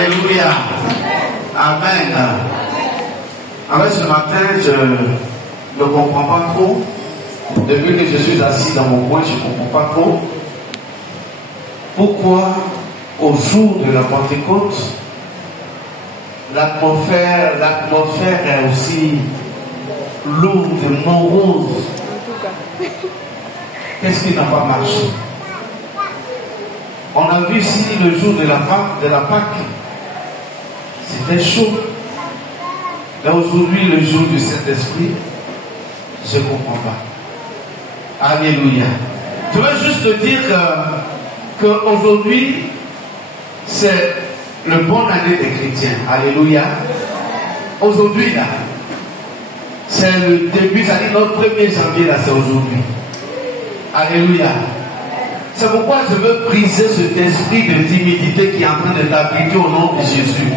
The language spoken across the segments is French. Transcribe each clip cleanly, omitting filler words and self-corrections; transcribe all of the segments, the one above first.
Alléluia. Amen. Alors ce matin, je ne comprends pas trop. Depuis que je suis assis dans mon coin, je ne comprends pas trop. Pourquoi au jour de la Pentecôte, l'atmosphère est aussi lourde, morose. Qu'est-ce qui n'a pas marché? On a vu ici le jour de la Pâque, c'était chaud. Là aujourd'hui, le jour du Saint-Esprit, je ne comprends pas. Alléluia. Je veux juste te dire qu'aujourd'hui, c'est le bon année des chrétiens. Alléluia. Aujourd'hui, là, c'est le début, c'est-à-dire notre 1er janvier, là, c'est aujourd'hui. Alléluia. C'est pourquoi je veux briser cet esprit de timidité qui est en train de t'appliquer au nom de Jésus.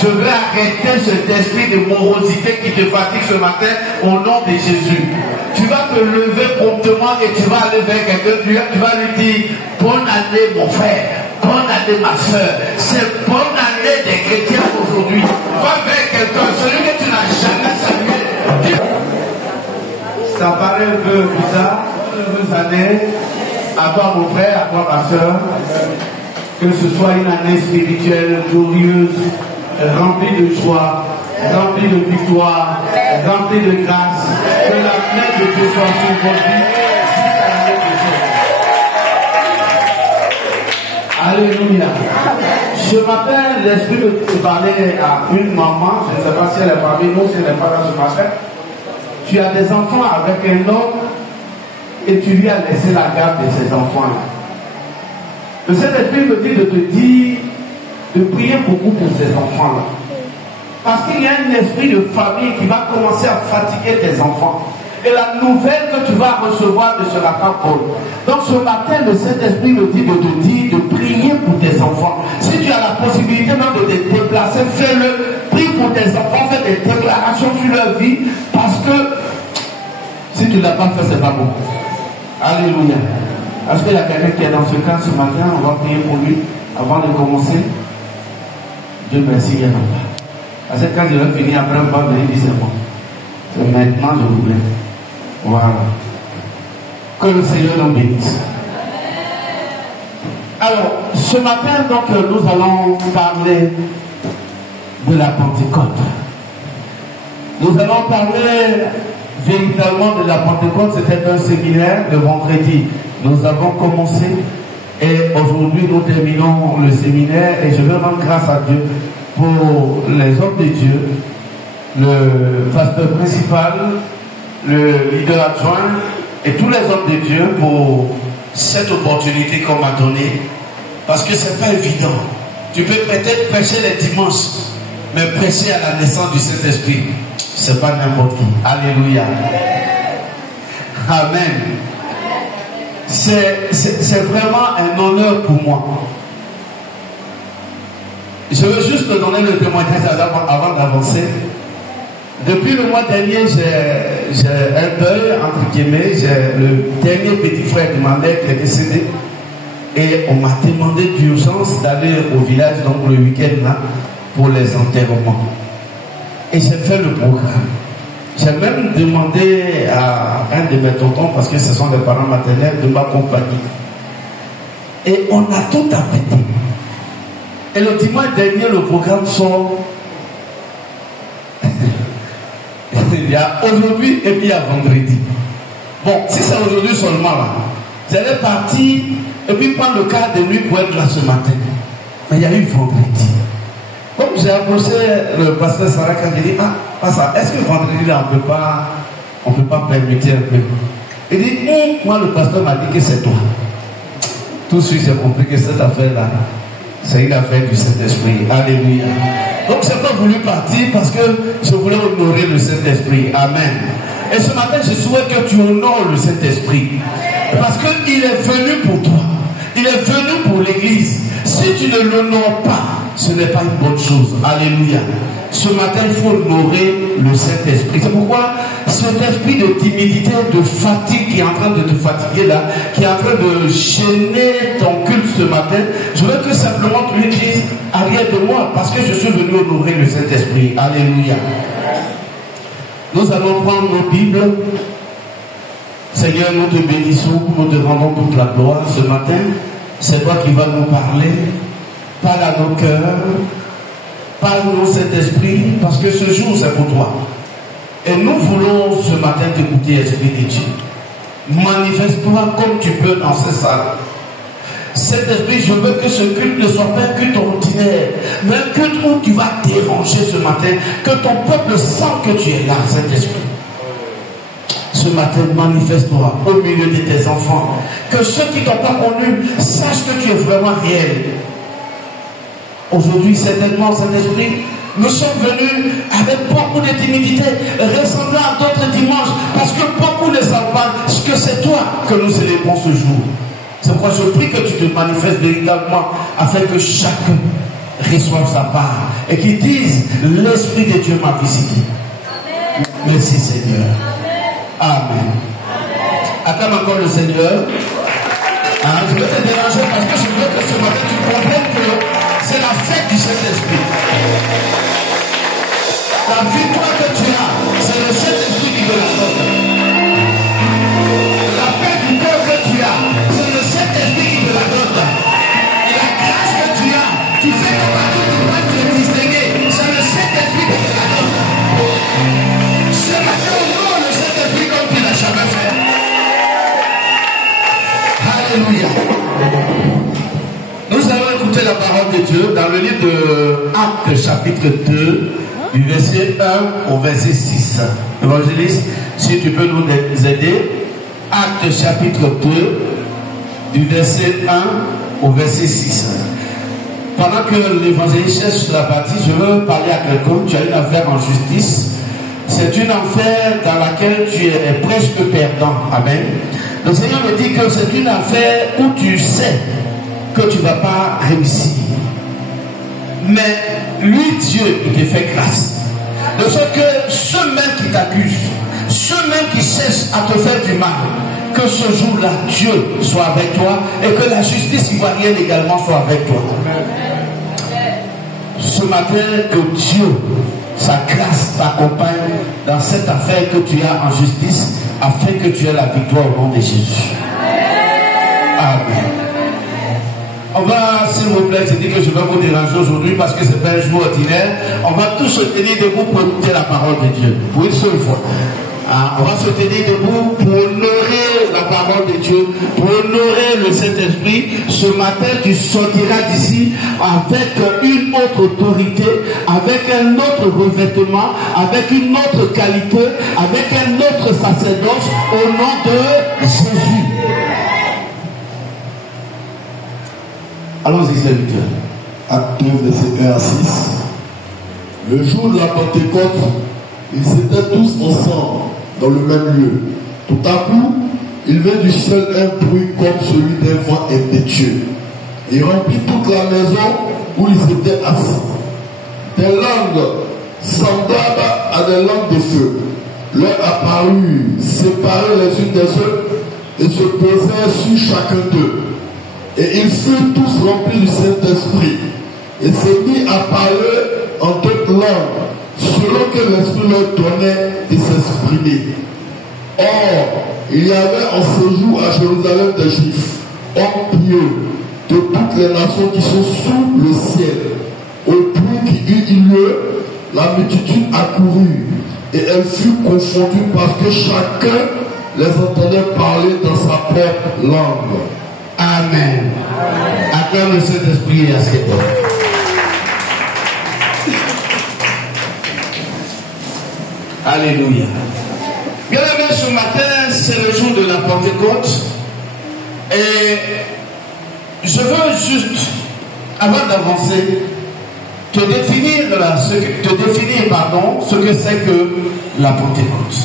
Je veux arrêter cet esprit de morosité qui te fatigue ce matin au nom de Jésus. Tu vas te lever promptement et tu vas aller vers quelqu'un, tu vas lui dire bonne année mon frère, bonne année ma soeur. C'est bonne année des chrétiens aujourd'hui. Va vers quelqu'un, celui que tu n'as jamais salué. Ça paraît un peu bizarre, heureuse année. À toi mon frère, à toi ma soeur, que ce soit une année spirituelle glorieuse, remplie de joie, remplie de victoire, remplie de grâce, que la main de Dieu soit sur votre vie. Alléluia. Ce matin, l'Esprit me parlait à une maman, je ne sais pas si elle est parmi nous, si elle n'est pas là ce matin. Tu as des enfants avec un homme et tu lui as laissé la garde de ses enfants. Le Saint-Esprit me dit de te dire de prier beaucoup pour ces enfants-là. Parce qu'il y a un esprit de famille qui va commencer à fatiguer tes enfants. Et la nouvelle que tu vas recevoir ne sera pas bonne. Donc ce matin, le Saint-Esprit me dit de te dire de prier pour tes enfants. Si tu as la possibilité même de te déplacer, fais-le. Prie pour tes enfants, fais des déclarations sur leur vie. Parce que si tu ne l'as pas fait, c'est pas bon. Alléluia. Est-ce qu'il y a quelqu'un qui est dans ce cas ce matin? On va prier pour lui avant de commencer. Dieu merci, il y a pas. Parce que quand je vais finir après un pas, il dit c'est bon. C'est maintenant je voulais. Voilà. Que le Seigneur nous bénisse. Alors, ce matin, donc, nous allons parler de la Pentecôte. Nous allons parler véritablement de la Pentecôte. C'était un séminaire de vendredi. Nous avons commencé et aujourd'hui nous terminons le séminaire et je veux rendre grâce à Dieu pour les hommes de Dieu, le pasteur principal, le leader adjoint et tous les hommes de Dieu pour cette opportunité qu'on m'a donnée, parce que c'est pas évident. Tu peux peut-être prêcher les dimanches, mais prêcher à la naissance du Saint-Esprit, c'est pas n'importe qui. Alléluia. Amen. C'est vraiment un honneur pour moi. Je veux juste te donner le témoignage avant d'avancer. Depuis le mois dernier, j'ai un deuil, entre guillemets. J'ai le dernier petit frère de ma mère qui est décédé. Et on m'a demandé d'urgence d'aller au village, donc le week-end là, pour les enterrements. Et j'ai fait le programme. J'ai même demandé à un de mes tontons, parce que ce sont des parents maternels, de m'accompagner. Et on a tout apprété. Et le dimanche dernier, le programme sort. Il y a aujourd'hui et puis il y a vendredi. Bon, si c'est aujourd'hui seulement là, j'allais partir et puis prendre le quart de nuit pour être là ce matin. Mais il y a eu vendredi. Comme j'ai approché le pasteur Sarah quand il dit, est-ce que vendredi là on ne peut pas permettre un peu? Il dit, moi le pasteur m'a dit que c'est toi. Tout de suite j'ai compris que cette affaire-là, c'est une affaire du Saint-Esprit. Alléluia. Donc je n'ai pas voulu partir parce que je voulais honorer le Saint-Esprit. Amen. Et ce matin, je souhaite que tu honores le Saint-Esprit. Parce qu'il est venu pour toi. Il est venu pour l'église. Si tu ne l'honores pas, ce n'est pas une bonne chose. Alléluia. Ce matin, il faut honorer le Saint-Esprit. C'est pourquoi cet esprit de timidité, de fatigue qui est en train de te fatiguer là, qui est en train de gêner ton culte ce matin, je veux que simplement tu lui dises, arrière de moi, parce que je suis venu honorer le Saint-Esprit. Alléluia. Nous allons prendre nos Bibles. Seigneur, nous te bénissons, nous te rendons toute la gloire ce matin. C'est toi qui vas nous parler. Parle à nos cœurs. Parle-nous cet esprit, parce que ce jour c'est pour toi. Et nous voulons ce matin t'écouter, Esprit de Dieu. Manifeste-toi comme tu peux dans cette salle. Cet esprit, je veux que ce culte ne soit pas un culte ordinaire, mais un culte où tu vas déranger ce matin, que ton peuple sent que tu es là, cet esprit. Ce matin, manifeste-toi au milieu de tes enfants. Que ceux qui ne t'ont pas connu sachent que tu es vraiment réel. Aujourd'hui, certainement, cet esprit, nous sommes venus avec beaucoup de timidité, ressemblant à d'autres dimanches, parce que beaucoup ne savent pas ce que c'est toi que nous célébrons ce jour. C'est pourquoi je prie que tu te manifestes véritablement, afin que chacun reçoive sa part et qu'il dise, l'Esprit de Dieu m'a visité. Amen. Merci Seigneur. Amen. Acclame encore le Seigneur. Je vais te déranger parce que je veux que ce matin tu comprennes que c'est la fête du Saint-Esprit. La victoire que tu as, c'est le Saint-Esprit qui te la donne. La paix du cœur que tu as, c'est le Saint-Esprit qui te la donne. Et la grâce que tu as, qui fait que partout tu vas te distinguer, c'est le Saint-Esprit qui te la donne. Ce matin, honore le Saint-Esprit comme tu l'as jamais fait. Alléluia. Nous allons écouter la parole de Dieu dans le livre de Actes chapitre 2 du verset 1 au verset 6. Évangéliste, si tu peux nous aider. Actes chapitre 2 du verset 1 au verset 6. Pendant que l'évangéliste cherche la partie, je veux parler à quelqu'un. Tu as une affaire en justice. C'est une affaire dans laquelle tu es presque perdant. Amen. Le Seigneur me dit que c'est une affaire où tu sais que tu ne vas pas réussir. Mais lui, Dieu, il te fait grâce. De sorte que ceux même qui t'accusent, ceux même qui cherchent à te faire du mal, que ce jour-là, Dieu soit avec toi et que la justice ivoirienne également soit avec toi. Ce matin, que Dieu, sa grâce t'accompagne dans cette affaire que tu as en justice, afin que tu aies la victoire au nom de Jésus. Amen. On va, s'il vous plaît, je dis que je vais vous déranger aujourd'hui parce que c'est pas un jour ordinaire. On va tous se tenir debout pour écouter la parole de Dieu. Pour une seule fois. On va se tenir debout pour honorer la parole de Dieu, pour honorer le Saint-Esprit. Ce matin, tu sortiras d'ici avec une autre autorité, avec un autre revêtement, avec une autre qualité, avec un autre sacerdoce au nom de Jésus. Allons-y, serviteur. Acte 2, verset 1 à 6. Le jour de la Pentecôte, ils étaient tous ensemble dans le même lieu. Tout à coup, il vint du ciel un bruit comme celui d'un vent impétueux. Il remplit toute la maison où ils étaient assis. Des langues semblables à des langues de feu leur apparurent, séparées les unes des autres, et se posèrent sur chacun d'eux. Et ils furent tous remplis du Saint-Esprit, et se mirent à parler en toute langue, selon que l'Esprit leur donnait de s'exprimer. Or, il y avait en ce jour à Jérusalem des Juifs, hommes pieux, de toutes les nations qui sont sous le ciel. Au point qu'il eut lieu, la multitude accourut, et elle fut confondue parce que chacun les entendait parler dans sa propre langue. Amen. Acclame le Saint-Esprit à cet homme. Alléluia. Bien aimé, ce matin, c'est le jour de la Pentecôte. Et je veux juste, avant d'avancer, te définir ce que c'est que la Pentecôte.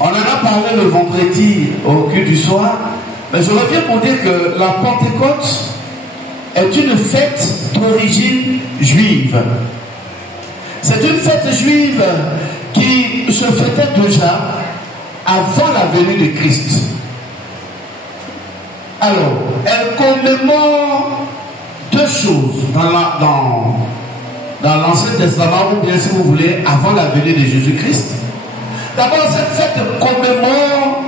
On en a parlé le vendredi au culte du soir, mais je reviens pour dire que la Pentecôte est une fête d'origine juive. C'est une fête juive qui se fêtait déjà avant la venue de Christ. Alors, elle commémore deux choses dans l'Ancien Testament, ou bien si vous voulez, avant la venue de Jésus-Christ. D'abord, cette fête commémore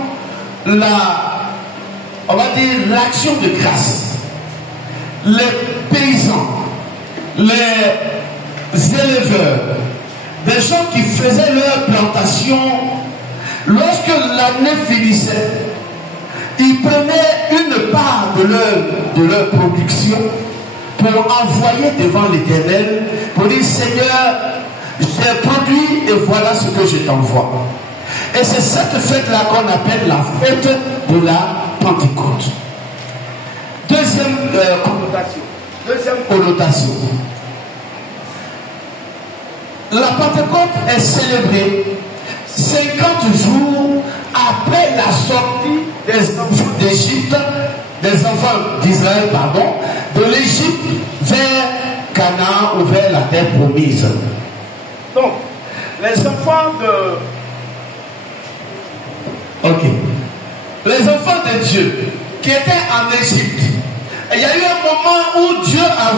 on va dire, l'action de grâce. Les paysans, les éleveurs, des gens qui faisaient leur plantation, lorsque l'année finissait, ils prenaient une part de leur production pour envoyer devant l'Éternel, pour dire, Seigneur, j'ai produit et voilà ce que je t'envoie. Et c'est cette fête-là qu'on appelle la fête de la Pentecôte. Deuxième connotation. La Pentecôte est célébrée 50 jours après la sortie des enfants d'Égypte, des enfants d'Israël, pardon, de l'Égypte vers Canaan ou vers la terre promise. Donc, les enfants les enfants de Dieu qui étaient en Égypte, il y a eu un moment où Dieu a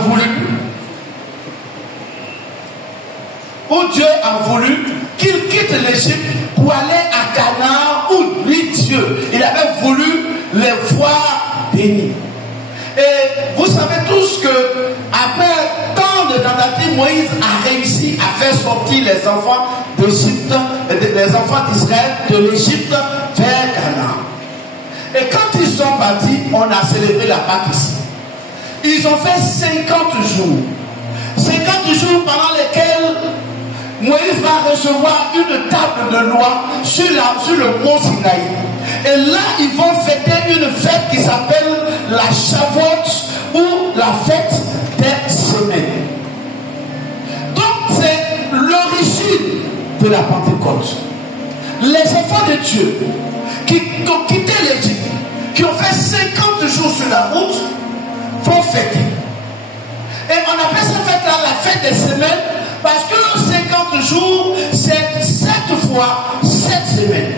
voulu qu'ils quittent l'Égypte pour aller à Canaan où lui, Dieu, il avait voulu les voir bénis. Et vous savez tous que après tant de tentatives, Moïse a réussi à faire sortir les enfants d'Égypte, les enfants d'Israël de l'Égypte vers Canaan. Et quand ils sont partis, on a célébré la Pâque ici. Ils ont fait 50 jours. 50 jours pendant lesquels Moïse va recevoir une table de loi sur le mont Sinaï. Et là, ils vont fêter une fête qui s'appelle la Shavuot ou la fête des semaines. Donc, c'est l'origine de la Pentecôte. Les enfants de Dieu qui ont quitté l'Égypte, qui ont fait 50 jours sur la route, vont fêter. Et on appelle cette fête-là la fête des semaines parce que 50 jours, c'est 7 fois 7 semaines.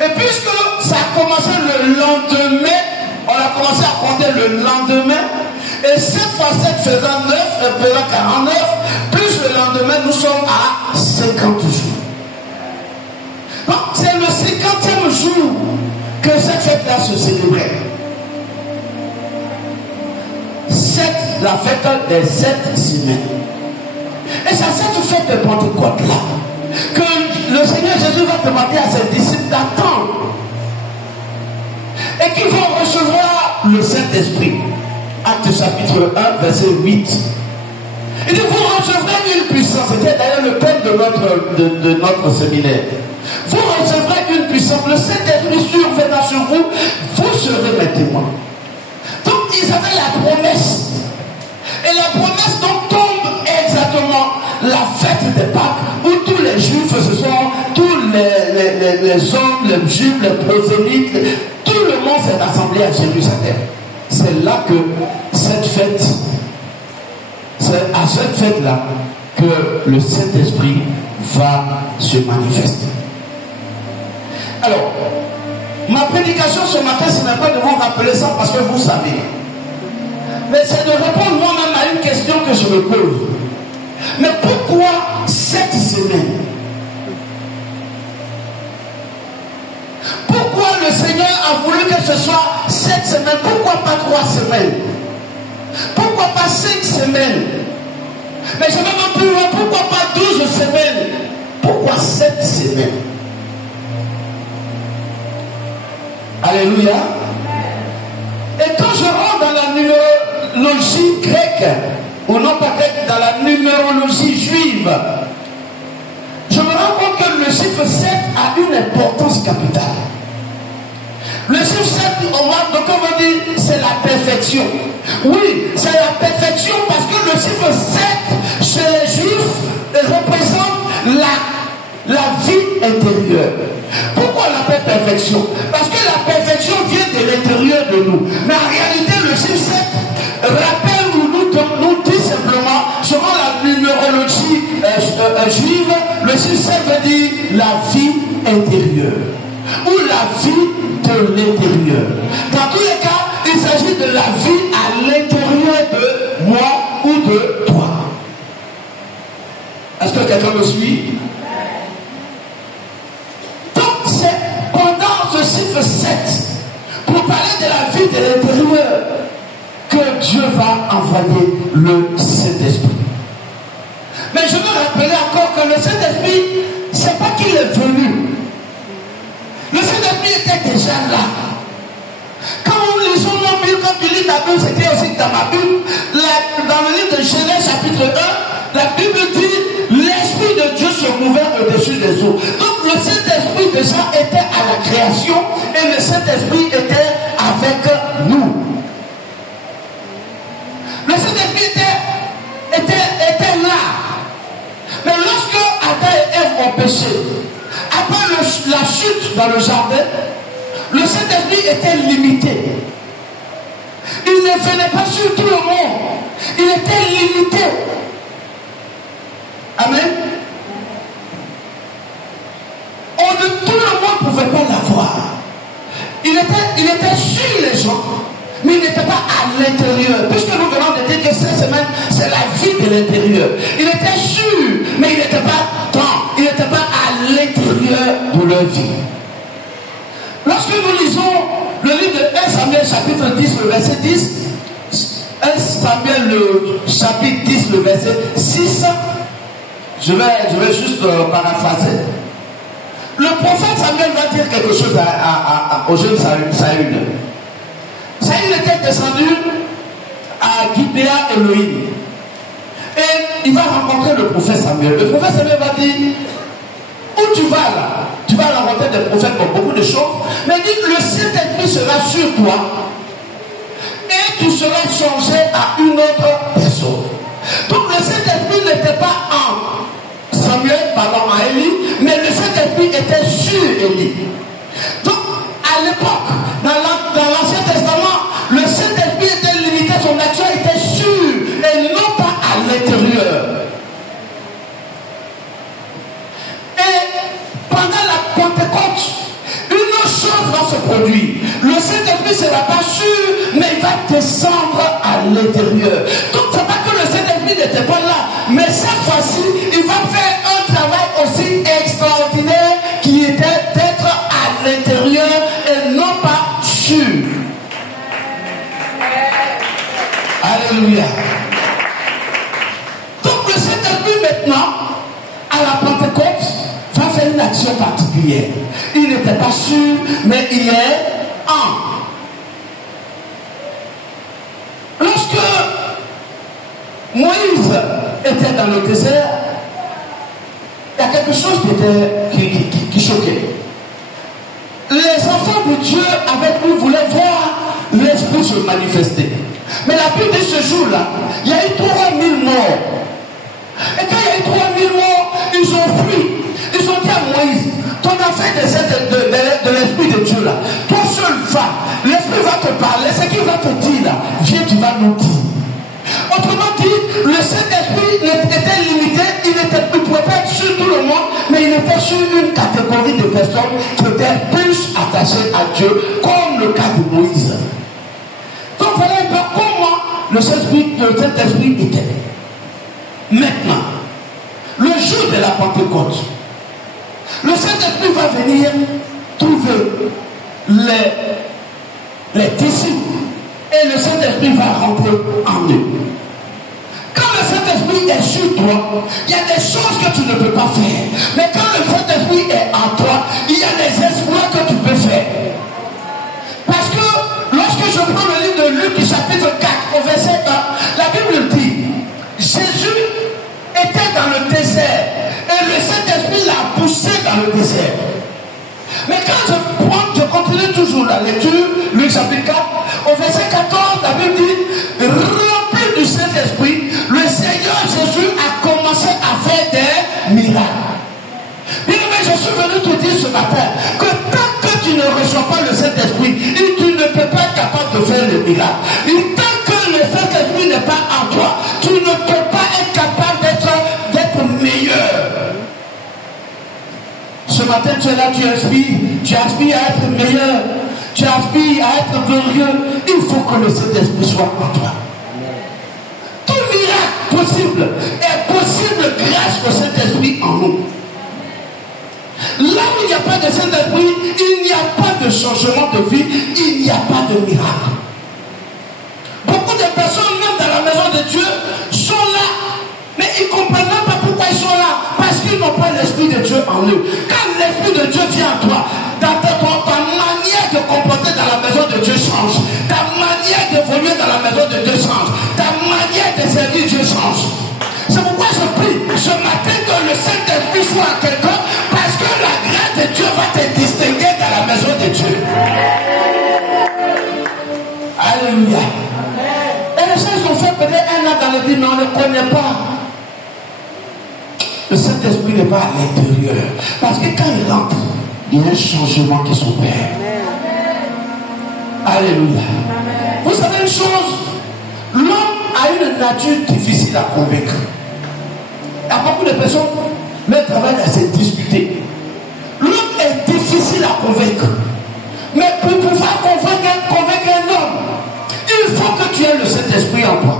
Et puisque ça a commencé le lendemain, on a commencé à compter le lendemain, et 7 fois 7 faisant 9, faisant 49, plus le lendemain, nous sommes à 50 jours. Donc c'est le 50e jour que cette fête-là se célébrait. La fête des 7 semaines. Et c'est à cette fête de Pentecôte-là que le Seigneur Jésus va demander à ses disciples d'attendre. Et qu'ils vont recevoir le Saint-Esprit. Acte chapitre 1, verset 8. Il dit, vous recevrez une puissance. C'était d'ailleurs le thème de notre séminaire. Vous recevrez une puissance. Le Saint-Esprit survenant sur vous, vous serez mes témoins. Donc ils avaient la promesse. Et la promesse donc tombe exactement la fête des Pâques où tous les Juifs, ce sont tous les hommes, les Juifs, les prosélytes, tout le monde s'est assemblé à Jérusalem. C'est là que cette fête, c'est à cette fête-là que le Saint-Esprit va se manifester. Alors, ma prédication ce matin, ce n'est pas de vous rappeler ça parce que vous savez. Mais c'est de répondre moi-même à une question que je me pose. Mais pourquoi 7 semaines? Pourquoi le Seigneur a voulu que ce soit 7 semaines? Pourquoi pas 3 semaines? Pourquoi pas 5 semaines? Mais je vais même plus loin. Pourquoi pas 12 semaines? Pourquoi 7 semaines? Alléluia. Et quand je rentre dans la numérologie grecque, ou non pas grecque, dans la numérologie juive, je me rends compte que le chiffre 7 a une importance capitale. Le chiffre 7, on va dire, c'est la perfection. Oui, c'est la perfection parce que le chiffre 7, chez les Juifs, représente la vie intérieure. Pourquoi on l'appelle perfection? Parce que la perfection vient de l'intérieur de nous. Mais en réalité, le chiffre 7 la vie intérieure ou la vie de l'intérieur. Dans tous les cas, il s'agit de la vie à l'intérieur de moi ou de toi. Est-ce que quelqu'un me suit? Donc c'est pendant ce chiffre 7, pour parler de la vie de l'intérieur, que Dieu va envoyer le Saint-Esprit. Mais je veux rappeler encore que le Saint-Esprit, c'est pas qu'il est venu. Le Saint-Esprit était déjà là. Quand nous lisons nos Bibles, quand tu lis ta Bible, c'était aussi dans ma Bible, dans le livre de Genèse chapitre 1, la Bible dit l'Esprit de Dieu se mouvait au-dessus des eaux. Donc le Saint-Esprit déjà était à la création et le Saint-Esprit était avec nous. Le Saint-Esprit était là. Mais lorsque Adam et Ève ont péché, après la chute dans le jardin, le Saint-Esprit était limité. Il ne venait pas sur tout le monde. Il était limité. Amen. Tout le monde ne pouvait pas l'avoir. Il était sur les gens, mais il n'était pas à l'intérieur. Puisque nous venons de dire que cette semaine, c'est la vie de l'intérieur. Il était sûr, mais il n'était pas dans. Il n'était pas à l'intérieur de leur vie. Lorsque nous lisons le livre de 1 Samuel chapitre 10, le verset 10, 1 Samuel le chapitre 10, le verset 6, je vais juste paraphraser. Le prophète Samuel va dire quelque chose au jeune Saül. Saül était descendu à Gibéa Elohim. Et il va rencontrer le prophète Samuel. Le prophète Samuel va dire, où tu vas là? Tu vas rencontrer des prophètes pour beaucoup de choses. Mais dit, le Saint-Esprit sera sur toi. Et tu seras changé à une autre personne. Donc le Saint-Esprit n'était pas en Élie, mais le Saint-Esprit était sur Élie. Donc, à l'époque, dans l'Ancien Testament, le Saint-Esprit était limité, son action était sur et non pas à l'intérieur. Et pendant la Pentecôte, une chose va se produire. Le Saint-Esprit ne sera pas sûr, mais il va descendre à l'intérieur. Donc, c'est pas que le Saint-Esprit n'était pas là, mais cette fois-ci, il va faire un travail aussi extraordinaire qui était d'être à l'intérieur et non pas sûr. Alléluia. Donc, le Saint-Esprit maintenant, à la Pentecôte, va faire une action particulière. Il n'était pas sûr, mais il est en. Lorsque Moïse était dans le désert, il y a quelque chose qui choquait. Les enfants de Dieu avec nous voulaient voir l'Esprit se manifester. Mais la Bible dit ce jour-là, il y a eu 3000 morts. Et quand il y a eu 3000 morts, ils ont fui. Ils ont dit à Moïse, ton affaire de l'Esprit de Dieu là, toi seul va. L'Esprit va te parler, ce qu'il va te dire là, viens, tu vas nous dire. Autrement dit, le Saint-Esprit était limité, il ne pouvait pas être sur tout le monde, mais il était sur une catégorie de personnes qui étaient plus attachées à Dieu, comme le cas de Moïse. Donc voilà un peu comment le Saint-Esprit était. Maintenant, le jour de la Pentecôte, le Saint-Esprit va venir trouver les disciples et le Saint-Esprit va rentrer en eux. Quand le Saint-Esprit est sur toi, il y a des choses que tu ne peux pas faire. Mais quand le Saint-Esprit est en toi, il y a des exploits que tu peux faire. Parce que lorsque je prends le livre de Luc chapitre 4 au verset 1, la Bible dit, Jésus était dans le désert et le Saint-Esprit l'a poussé dans le désert. Mais quand je continue toujours la lecture, Luc chapitre 4, au verset 14, la Bible dit, rempli du Saint-Esprit, le Seigneur Jésus a commencé à faire des miracles. Bien, mais je suis venu te dire ce matin que tant que tu ne reçois pas le Saint-Esprit, tu ne peux pas être capable de faire le miracle. Et tant que le Saint-Esprit n'est pas en toi, tu ne peux pas être capable d'être meilleur. Ce matin, tu es là, tu aspires à être meilleur, tu aspires à être glorieux. Il faut que le Saint-Esprit soit en toi. Tout miracle possible est possible grâce au Saint-Esprit en nous. Là où il n'y a pas de Saint-Esprit, il n'y a pas de changement de vie, il n'y a pas de miracle. Beaucoup de personnes, même dans la maison de Dieu, sont là, mais ils ne comprennent même pas pourquoi ils sont là, parce qu'ils n'ont pas l'Esprit de Dieu en eux. Quand l'Esprit de Dieu vient en toi, ta manière de comporter dans la maison de Dieu change, ta manière d'évoluer dans la maison de Dieu change, ta manière de servir Dieu change. C'est pourquoi je prie ce matin que le Saint-Esprit soit en quelqu'un, parce que la grâce de Dieu va te distinguer dans la maison de Dieu. Alléluia. Et les gens ont fait peut-être un an dans le vie, mais on ne le connaît pas. Le Saint-Esprit n'est pas à l'intérieur. Parce que quand il rentre, il y a un changement qui s'opère. Alléluia. Vous savez une chose, l'homme a une nature difficile à convaincre. Il y a beaucoup de personnes, mais travaillent à se disputer. L'homme est difficile à convaincre. Mais pour pouvoir convaincre un homme, il faut que tu aies le Saint-Esprit en toi.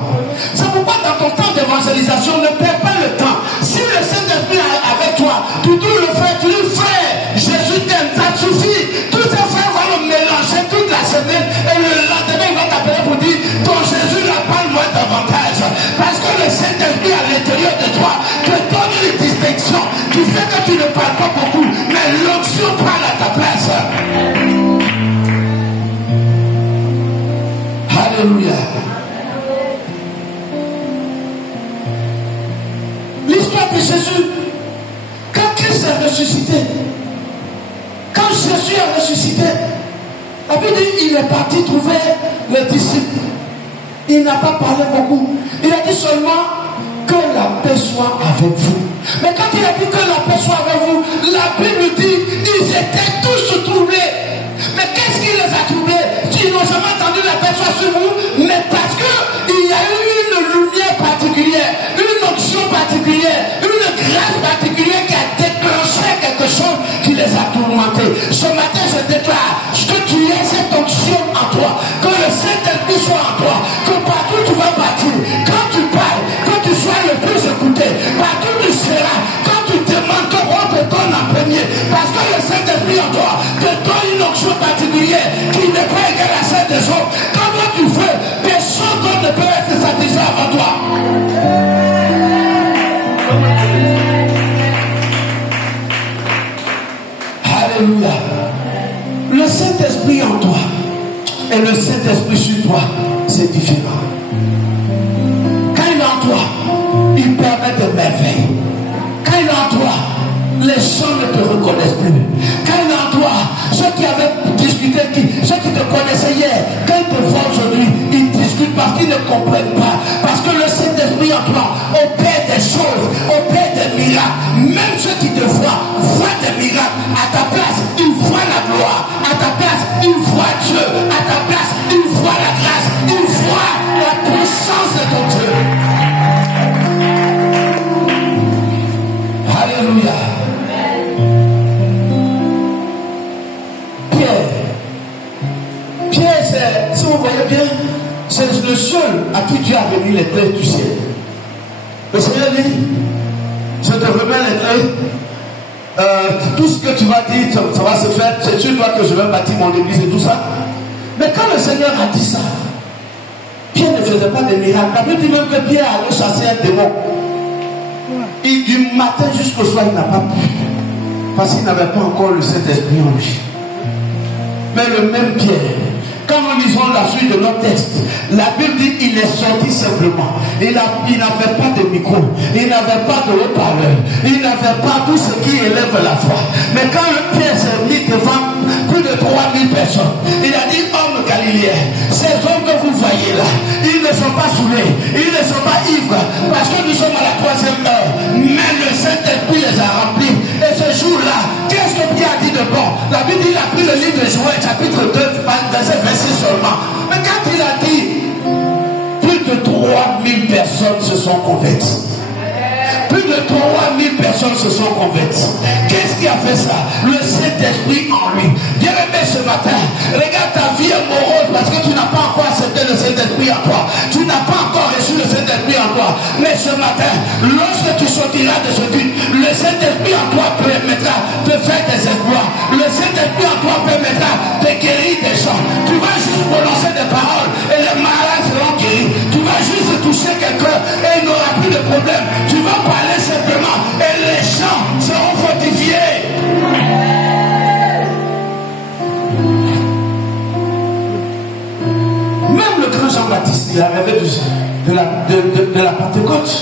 C'est pourquoi dans ton temps d'évangélisation, ne perds pas le temps. Si le Saint-Esprit est avec toi, tu dois le faire, tu dis frère, Jésus t'aime, ça suffit. Tous tes frères vont le mélanger toute la semaine et le lendemain il va t'appeler pour dire ton Jésus n'a pas le moins d'avantage. Parce que le Saint-Esprit à l'intérieur de toi te donne une distinction qui fait que tu ne parles pas beaucoup, mais l'onction parle à ta place. Alléluia. L'histoire de Jésus, quand Christ est ressuscité, quand Jésus est ressuscité, la Bible dit il est parti trouver les disciples. Il n'a pas parlé beaucoup. Il a dit seulement que la paix soit avec vous. Mais quand il a dit que la paix soit avec vous, la Bible dit ils étaient tous troublés. Mais qu'est-ce qui les a troublés? Ils n'ont jamais entendu la paix soit sur vous, mais parce qu'il y a eu une lumière particulière, une onction particulière, une grâce particulière qui a déclenché quelque chose qui les a tourmentés. Ce matin, je déclare que tu aies cette onction en toi, que le Saint-Esprit soit en toi, que partout tu vas partir, quand tu parles, que tu sois le plus écouté, partout tu seras, quand tu demandes qu'on te donne en premier, parce que le Saint-Esprit en toi te donne une onction particulière qui n'est pas égale à celle des autres. Quand toi tu veux, personne d'autre ne peut être satisfait avant toi. Alléluia. Le Saint-Esprit en toi et le Saint-Esprit sur toi, c'est différent. Quand il est en toi, il permet de merveilles. Quand il est en toi, les gens ne te reconnaissent plus. Quand il est en toi, ceux qui avaient discuté, ceux qui te connaissaient hier, quand ils te voient aujourd'hui, ils discutent parce qu'ils ne comprennent pas. Parce que le Saint-Esprit en toi opère des choses, opère des miracles. Même ceux qui te voient des miracles. À ta place, ils voient la gloire. À ta place, ils voient Dieu. À ta place, ils voient la grâce. Ils voient la puissance de ton Dieu. Alléluia. Pierre, c'est, si vous voyez bien, c'est le seul à qui Dieu a remis les clés du ciel. Le Seigneur dit, je te remets les clés. Tout ce que tu vas dire, ça va se faire. C'est sur toi que je vais bâtir mon église et tout ça. Mais quand le Seigneur a dit ça, Pierre ne faisait pas de miracles. La Bible dit même que Pierre allait chasser un démon. Et du matin jusqu'au soir, il n'a pas pu. Parce qu'il n'avait pas encore le Saint-Esprit en lui. Mais le même Pierre, quand nous lisons la suite de notre texte, la Bible dit qu'il est sorti simplement. Il n'avait pas de micro, il n'avait pas de haut-parleur, il n'avait pas tout ce qui élève la foi. Mais quand le Pierre s'est mis devant plus de 3000 personnes, il a dit, hommes galiléens, ces hommes que vous voyez là, ils ne sont pas saoulés, ils ne sont pas ivres, parce que nous sommes à la 3e heure. Mais le Saint-Esprit les a remplis. Et ce jour-là, qu'est-ce que Pierre a dit de bon? La Bible dit, il a pris le livre de Joël, chapitre 2, verset seulement. Mais quand il a dit, plus de 3000 personnes se sont converties. Plus de 3000 personnes se sont converties. Qu'est-ce qui a fait ça? Le Saint-Esprit en lui. Bien-aimé, ce matin, regarde ta vie est morose parce que tu n'as pas encore accepté le Saint-Esprit en toi. Tu n'as pas encore reçu le Saint-Esprit en toi. Mais ce matin, lorsque tu sortiras de ce culte, le Saint-Esprit en toi permettra de faire des exploits. Le Saint-Esprit en toi permettra de guérir des gens. Tu vas juste prononcer des paroles et les malades seront guéris. Tu vas juste toucher quelqu'un et il n'aura plus de problème. Tu vas parler simplement et les gens seront fortifiés. Même le grand Jean-Baptiste, il a rêvé de la Pentecôte.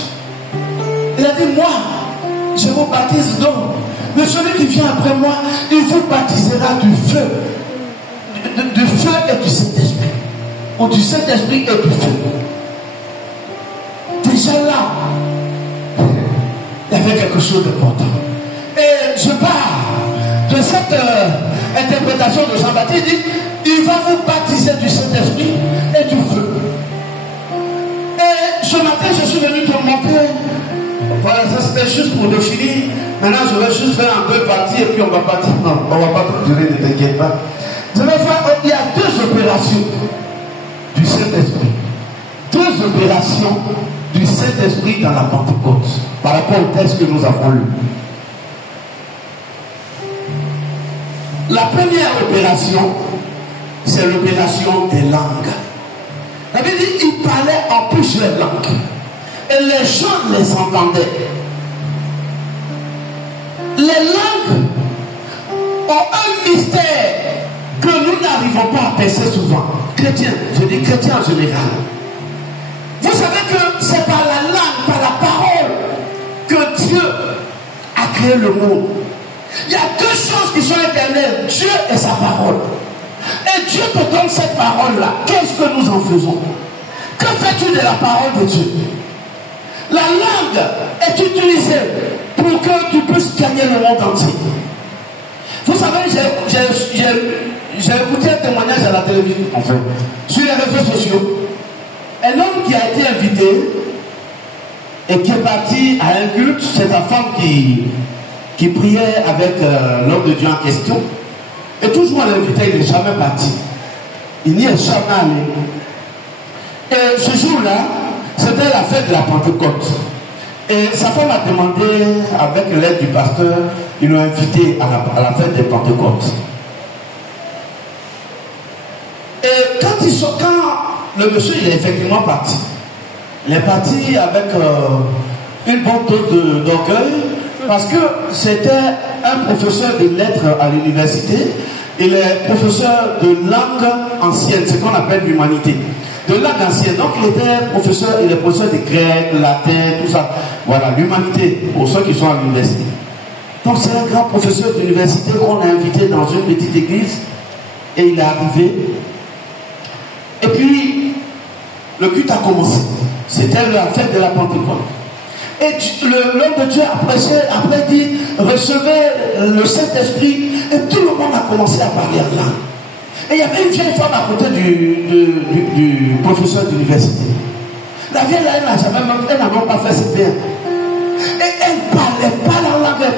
Il a dit, moi, je vous baptise d'eau. Mais celui qui vient après moi, il vous baptisera du feu. Du feu et du Saint-Esprit. Ou du Saint-Esprit et du feu. Déjà là, il y avait quelque chose d'important. Et je pars de cette interprétation de Jean-Baptiste. Il dit, il va vous baptiser du Saint-Esprit et du feu. Et ce matin, je suis venu te montrer. Voilà, ça c'était juste pour définir. Maintenant, je vais juste faire un peu partie et puis on va partir. Non, on va pas tout durer, ne t'inquiète pas. Je vais faire, il y a 2 opérations du Saint-Esprit. 2 opérations du Saint-Esprit dans la Pentecôte par rapport au texte que nous avons lu. La première opération, c'est l'opération des langues. La Bible dit qu'il parlait en plusieurs langues. Et les gens les entendaient. Les langues ont un mystère que nous n'arrivons pas à percer souvent. Chrétiens, je dis chrétiens en général. Vous savez que c'est par la langue, par la parole, que Dieu a créé le monde. Il y a 2 choses qui sont éternelles, Dieu et sa parole. Et Dieu te donne cette parole-là. Qu'est-ce que nous en faisons? Que fais-tu de la parole de Dieu? La langue est utilisée pour que tu puisses gagner le monde entier. Vous savez, j'ai écouté un témoignage à la télévision, enfin, sur les réseaux sociaux. Un homme qui a été invité et qui est parti à un culte, c'est sa femme qui priait avec l'homme de Dieu en question. Et toujours à l'invité, il n'est jamais parti. Il n'y est jamais allé. Et ce jour-là, c'était la fête de la Pentecôte. Et sa femme a demandé, avec l'aide du pasteur, ils l'ont invité à la fête de Pentecôte. Et quand le monsieur il est effectivement parti, il est parti avec une bonne dose d'orgueil, parce que c'était un professeur de lettres à l'université. Il est professeur de langue ancienne, ce qu'on appelle l'humanité. De langue ancienne. Donc il était professeur, il est professeur de grec, latin, tout ça. Voilà, l'humanité, pour ceux qui sont à l'université. Donc c'est un grand professeur d'université qu'on a invité dans une petite église. Et il est arrivé. Et puis, le culte a commencé. C'était la fête de la Pentecôte. Et l'homme de Dieu après dit, recevez le Saint-Esprit. Et tout le monde a commencé à parler en langue. Et il y avait une vieille femme à côté du professeur d'université. La vieille là, elle n'a pas fait ce bien. Et elle parle en langue, elle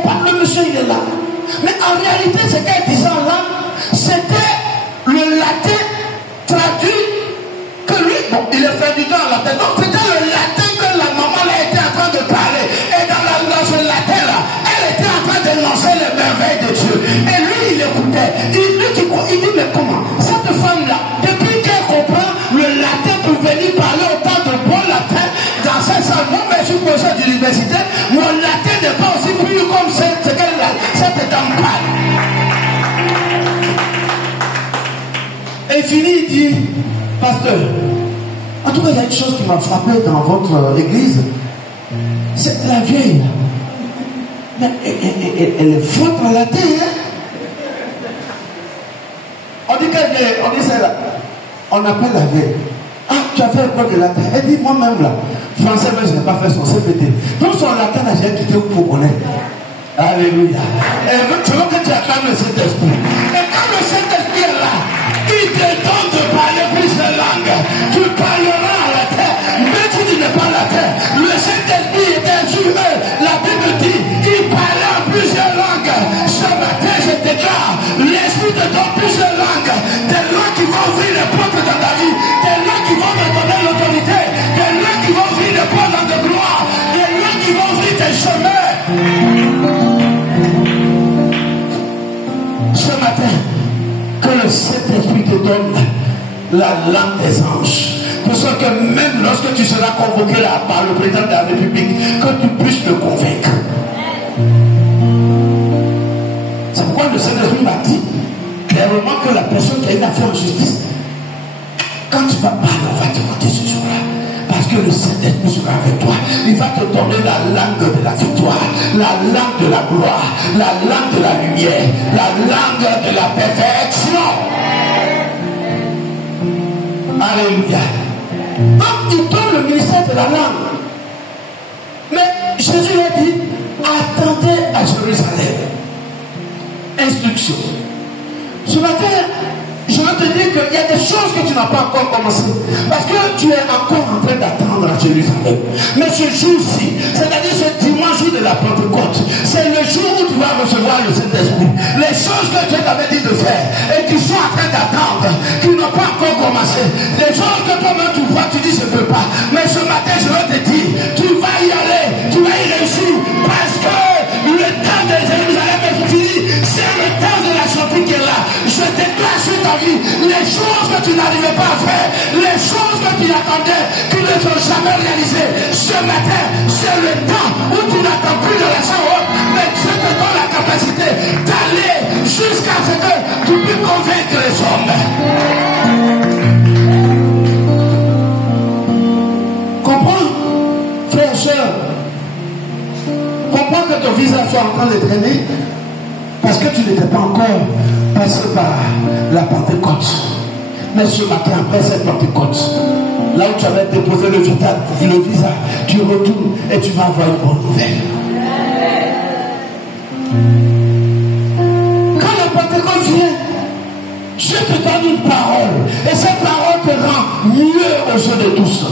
parle, le monsieur il est là. Mais en réalité, ce qu'elle disait en langue, c'était le latin traduit que lui, bon, il est fait du temps en latin. Donc c'était le latin que la maman là était en train de parler. Et dans ce latin là, elle était en train d'énoncer les merveilles de Dieu. Et lui, il écoutait. Il dit, mais comment? Cette femme-là, depuis qu'elle comprend le latin pour venir parler autant de bon latin dans cette salle, moi, mais je suis professeur d'université, mon latin n'est pas aussi pur comme cette dame parle. Et fini, il dit, pasteur, en tout cas, il y a une chose qui m'a frappé dans votre église. C'est la vieille. Mais elle est forte en latin, hein? On dit celle-là. On appelle la vieille. Ah, tu as fait école de latin. Elle dit, moi-même là, français, mais je n'ai pas fait son CPT. Donc son latin, là, j'ai quitté pour connaître. Alléluia. Et tu veux que tu acclames le Saint-Esprit. Et quand le Saint-Esprit est là, il te donne de parler plus de langues. Tu parleras en latin. Mais tu ne dis pas latin. Le Saint-Esprit te donne la langue des anges. Pour ça que même lorsque tu seras convoqué là par le président de la République, que tu puisses le convaincre. C'est pourquoi le Saint-Esprit m'a dit clairement que la personne qui a une affaire en justice, quand tu vas parler, on va t'écouter ce jour-là. Parce que le Saint-Esprit sera avec toi. Il va te donner la langue de la victoire, la langue de la gloire, la langue de la lumière, la langue de la perfection. Alléluia. Donc il donne le ministère de la langue. Mais Jésus lui a dit, attendez à Jérusalem. Instruction. Ce matin, je veux te dire qu'il y a des choses que tu n'as pas encore commencé. Parce que tu es encore en train d'attendre à Jérusalem. Mais ce jour-ci, c'est-à-dire ce dimanche de la Pentecôte, c'est le jour où tu vas recevoir le Saint-Esprit. Les choses que Dieu t'avait dit de faire et qui sont en train d'attendre, qui n'ont pas encore commencé. Les choses que toi-même tu vois, tu dis je ne peux pas. Mais ce matin, je veux te dire, tu vas y aller, tu vas y réussir. Parce que le temps de Jérusalem est fini. C'est le temps de la sortie qui est là. Je déclare sur ta vie les choses que tu n'arrivais pas à faire, les choses que tu attendais, qui ne sont jamais réalisées. Ce matin, c'est le temps où tu n'attends plus de la chambre, mais Dieu te donne la capacité d'aller jusqu'à ce que tu puisses convaincre les hommes. Comprends, frère, soeur, comprends que ton visage soit en train de traîner. Parce que tu n'étais pas encore passé par la Pentecôte. Mais ce matin, après cette Pentecôte, là où tu avais déposé le visa, tu retournes et tu vas avoir une bonne nouvelle. Quand la Pentecôte vient, Dieu te donne une parole. Et cette parole te rend mieux aux yeux de tous.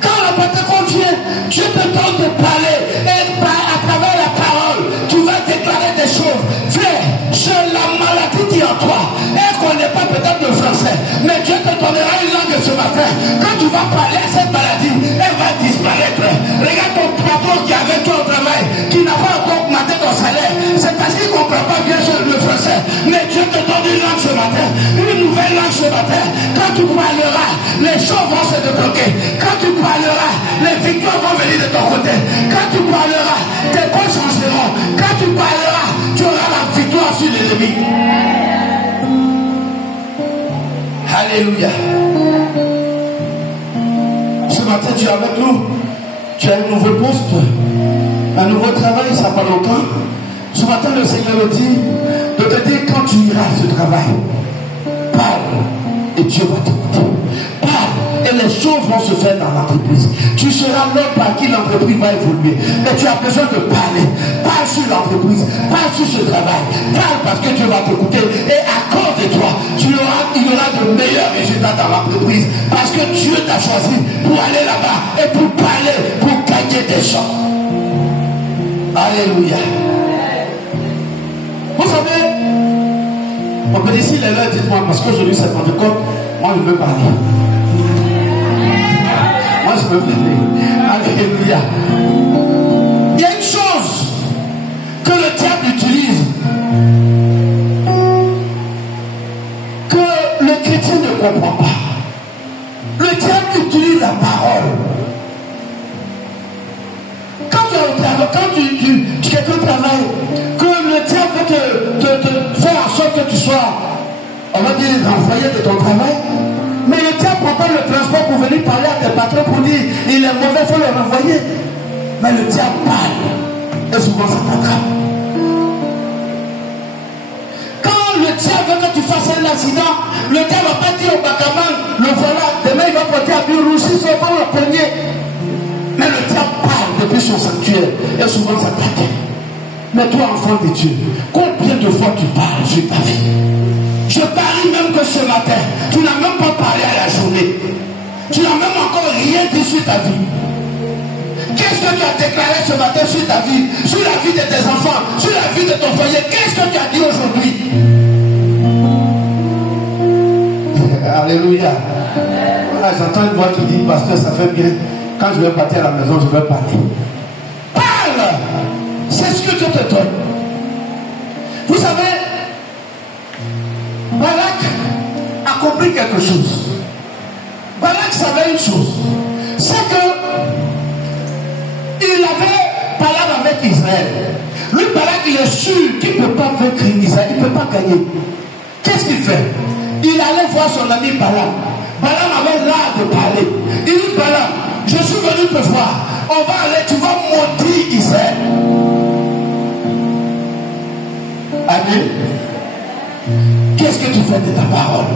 Quand la Pentecôte vient, Dieu te donne de parler. Et à travers la parole, tu vas déclarer des choses. Frère, c'est la maladie qui est en toi. Elle ne connaît pas peut-être le français. Mais Dieu te donnera une langue ce matin. Quand tu vas parler à cette maladie, elle va disparaître. Regarde ton patron qui est avec toi au travail, qui n'a pas encore augmenté ton salaire. C'est parce qu'il ne comprend pas bien le français. Mais Dieu te donne une langue ce matin. Une nouvelle langue ce matin. Quand tu parleras, les choses vont se débloquer. Quand tu parleras, les victoires vont venir de ton côté. Quand tu parleras, tes causes changeront. Quand tu parleras, tu auras la victoire sur l'ennemi. Alléluia. Ce matin, tu es avec nous. Tu as un nouveau poste, un nouveau travail, ça pas longtemps. Ce matin, le Seigneur me dit de te dire quand tu iras à ce travail, parle et Dieu va t'écouter. Parle et les choses vont se faire dans l'entreprise. Tu seras l'homme par qui l'entreprise va évoluer. Mais tu as besoin de parler. Parle sur l'entreprise, parle sur ce travail. Parle parce que Dieu va t'écouter. Et à cause de toi, il y aura de meilleurs résultats dans l'entreprise. Parce que Dieu t'a choisi pour aller là-bas et pour parler, pour gagner des gens. Alléluia. Vous savez, on peut dire si les leurs, dites-moi, parce qu'aujourd'hui c'est Pentecôte, moi je veux parler. Moi je veux parler. Alléluia. Il y a une chose que le diable utilise, que le chrétien ne comprend pas. Le diable utilise la parole. Quand tu es au travail, quand tu quelqu'un travaille, que le diable veut te faire en sorte que tu sois, on va dire, renvoyé de ton travail. Mais le diable prend pas le transport pour venir parler à tes patrons pour dire il est mauvais, il faut le renvoyer. Mais le diable parle. Et souvent ça t'attrape. Quand le diable veut que tu fasses un accident, le diable va pas dire au bagaman, le voilà, demain il va porter à but rouge, il sera le premier. Mais le diable parle depuis son sanctuaire. Et souvent ça t'attrape. Mais toi, enfant de Dieu, combien de fois tu parles sur ta vie? Je parie même que ce matin, tu n'as même pas parlé à la journée. Tu n'as même encore rien dit sur ta vie. Qu'est-ce que tu as déclaré ce matin sur ta vie, sur la vie de tes enfants, sur la vie de ton foyer? Qu'est-ce que tu as dit aujourd'hui? Alléluia. Voilà, j'entends une voix qui dit, pasteur, ça fait bien. Quand je vais partir à la maison, je vais parler. Parle! C'est ce que Dieu te donne. Vous savez, Balak a compris quelque chose. Balak savait une chose, c'est que il avait Balaam avec Israël. Lui, Balak, il est sûr qu'il ne peut pas vaincre Israël, il ne peut pas gagner. Qu'est-ce qu'il fait? Il allait voir son ami Balaam. Balaam avait l'art de parler. Il dit, Balaam, je suis venu te voir. On va aller, tu vas maudire Israël. Amen. Qu'est-ce que tu fais de ta parole?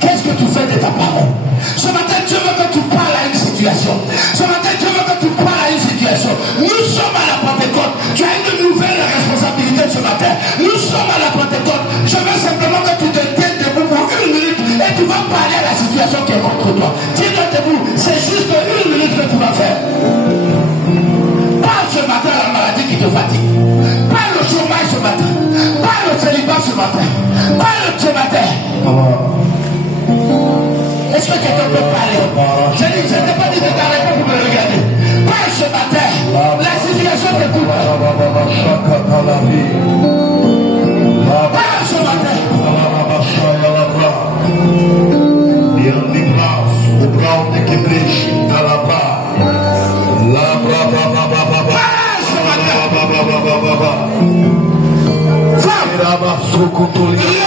Qu'est-ce que tu fais de ta parole? Ce matin, Dieu veut que tu parles à une situation. Ce matin, Dieu veut que tu parles à une situation. Nous sommes à la Pentecôte. Tu as une nouvelle responsabilité ce matin. Nous sommes à la Pentecôte. Je veux simplement que tu te tiennes debout pour 1 minute et tu vas parler à la situation qui est contre toi. Tiens-toi debout. C'est juste 1 minute que tu vas faire. Parle ce matin à la maladie qui te fatigue. Parle au chômage ce matin. Parle au célibat ce matin. Parle ce matin. Est-ce que quelqu'un peut parler? Je n'ai pas dit de t'arrêter pour me regarder. Parle ce matin. La situation t'écoute. Parle ce matin.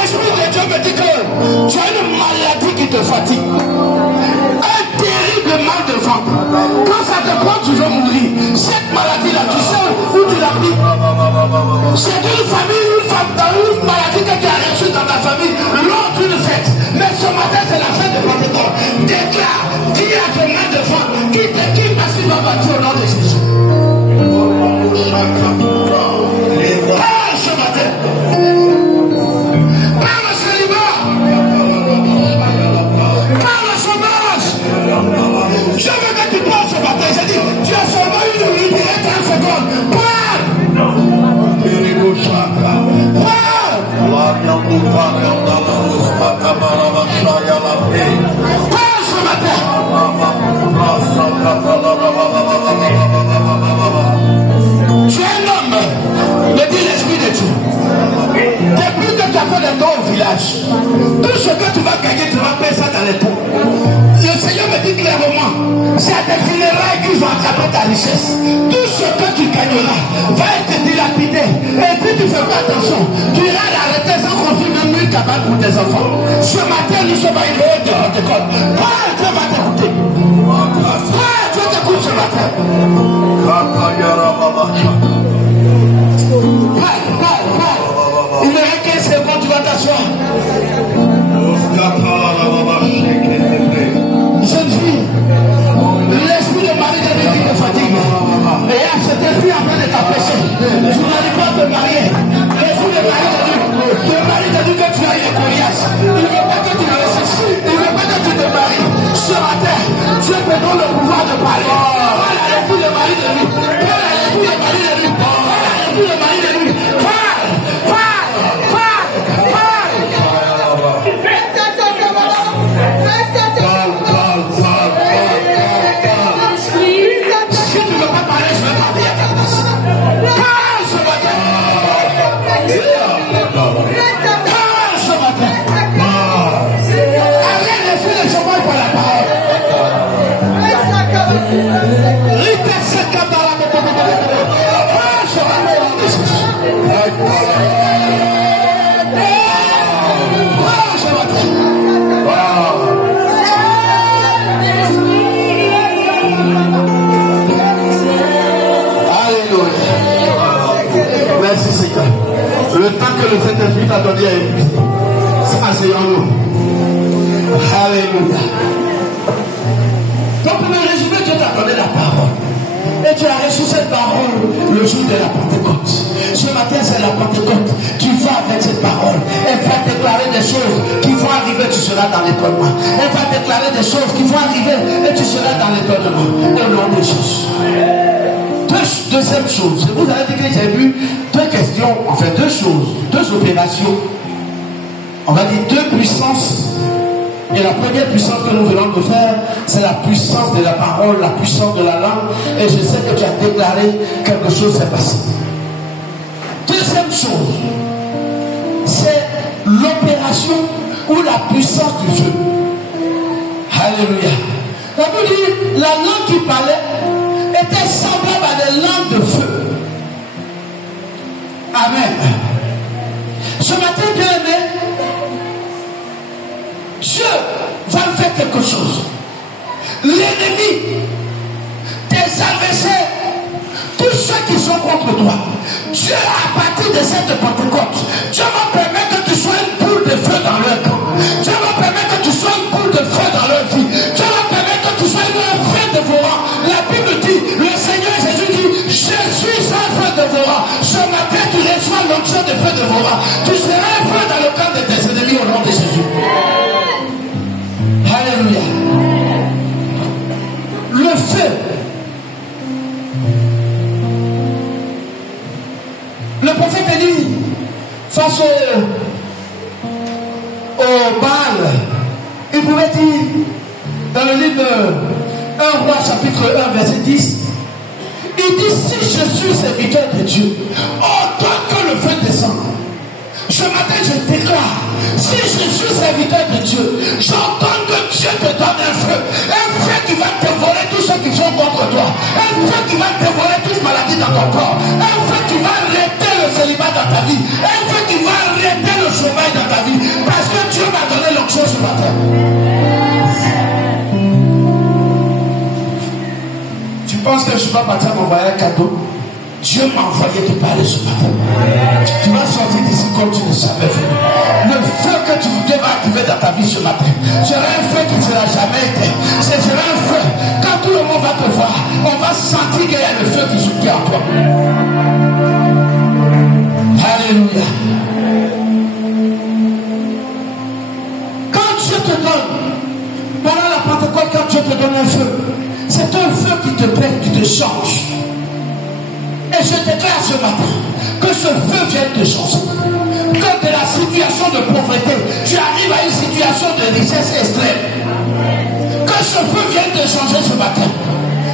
L'Esprit de Dieu me dit que tu as une maladie qui te fatigue. Un terrible mal de ventre. Quand ça te prend, tu vas mourir. Cette maladie-là, tu sais où tu l'as pris? C'est une famille, une femme dans une maladie que tu as reçue dans ta famille lors d'une fête. Mais ce matin, c'est la fête de Pentecôte. Déclare, dis à ton mal de ventre qui parce qu'il va bâtir au nom de Jésus. Parle ce matin. Parle au célibat. Parle au chômage. Je veux que tu parles ce matin. J'ai dit, tu as seulement 1 minute et 30 secondes. Parle. Parle ce matin. Tu es un homme, me dit l'Esprit de Dieu. Depuis que tu as fait le don au village, tout ce que tu vas gagner, tu vas payer ça dans les pots. Le Seigneur me dit clairement, c'est à tes funérailles qu'ils vont attraper ta richesse. Tout ce que tu gagneras va être dilapidé. Et puis tu ne fais pas attention. Tu iras l'arrêter sans construire même une cabane pour tes enfants. Ce matin, nous sommes à une heure de Pentecôte. Parle, Dieu va t'écouter. Parle, Dieu t'écoute ce matin. Parle. Il me reste 15 secondes, tu vas t'asseoir. Jeune fille, l'esprit de mari de Dieu qui te fatigue. Et à cet esprit en train de t'empêcher. Tu n'arrives pas à te marier. L'esprit de mari de Dieu. Le mari de Dieu que tu as une coriace. Il ne veut pas que tu le réussisses. Il ne veut pas que tu te maries. Ce matin, Dieu te donne le pouvoir de parler. Parle à l'esprit de mari de lui. Parle à l'esprit de mari de lui. Parle à l'esprit de mari de lui. Parle. Merci Seigneur. Le temps que le Saint-Esprit t'a donné à épuiser. Asseyons-nous. Alléluia. Donc, pour me résumer, Dieu t'a donné la parole. Et tu as reçu cette parole le jour de la Pentecôte. Ce matin, c'est la Pentecôte. Tu vas avec cette parole. Elle va déclarer des choses qui vont arriver, tu seras dans l'étonnement. Elle va déclarer des choses qui vont arriver et tu seras dans l'étonnement. Au nom de Jésus. Deuxième chose, je vous avais dit que j'ai vu 2 questions, enfin 2 choses, 2 opérations. On va dire 2 puissances. Et la première puissance que nous venons de faire, c'est la puissance de la parole, la puissance de la langue. Et je sais que tu as déclaré quelque chose s'est passé. Deuxième chose, c'est l'opération ou la puissance du feu. Alléluia. La Bible dit, la langue qui parlait était semblable à des langues de feu. Amen. Ce matin, bien aimé, Dieu va faire quelque chose. L'ennemi, tes adversaires, tous ceux qui sont contre toi, Dieu, à partir de cette Pentecôte, Dieu va permettre que tu sois une boule de feu dans leur camp. Dieu va permettre que tu sois une boule de feu dans leur vie. Dieu va permettre que tu sois un feu dévorant. La Bible dit, le Seigneur Jésus dit, je suis un feu dévorant. Ce matin, tu reçois l'onction de feu dévorant. Tu seras un feu dans le camp de tes ennemis au nom de Jésus. Alléluia. Le feu. Le prophète Élie, face au Baal, il pouvait dire, dans le livre de 1 Roi chapitre 1 verset 10, il dit, si je suis serviteur de Dieu, ordonne que le feu descende. Ce matin je déclare, si je suis serviteur de Dieu, j'entends que Dieu te donne un feu qui va dévorer tous ceux qui sont contre toi, un feu qui va dévorer toute maladie dans ton corps, un feu qui va arrêter le célibat dans ta vie, un feu qui va arrêter le chômage dans ta vie, parce que Dieu m'a donné l'onction ce matin. Tu penses que je ne suis pas parti à m'envoyer un cadeau? Dieu m'a envoyé te parler ce matin. Tu vas sortir d'ici comme tu ne savais faire. Le feu que tu devras activer dans ta vie ce matin sera un feu qui ne sera jamais éteint. Ce sera un feu. Quand tout le monde va te voir, on va sentir qu'il y a le feu qui est en toi. Alléluia. Quand Dieu te donne, pendant la Pentecôte, quand Dieu te donne un feu, c'est un feu qui te plaît, qui te change. Et je déclare ce matin que ce feu vienne te changer. Que de la situation de pauvreté, tu arrives à une situation de richesse extrême. Que ce feu vienne te changer ce matin.